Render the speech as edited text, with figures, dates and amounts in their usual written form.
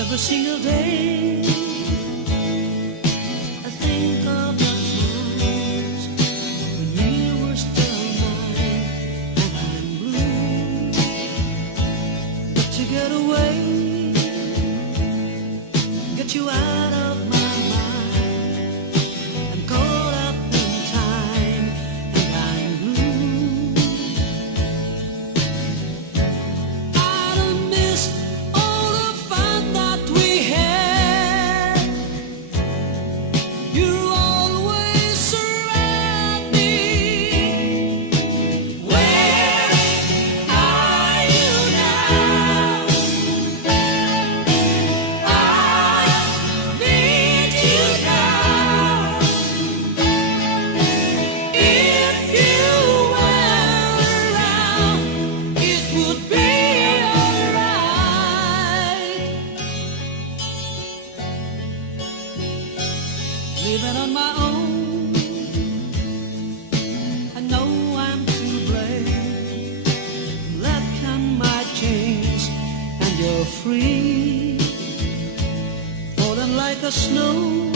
every single day. I think of the times when you were still mine and I'm blue. But to get away, get you out of my mind, I'm caught up in time and I'm blue. I don't miss all the fun that we had. You always surround me. Where are you now? I need you now. If you were around, it would be alright. Living on my own, I know I'm to blame. Love can my chains and you're free, falling like a snow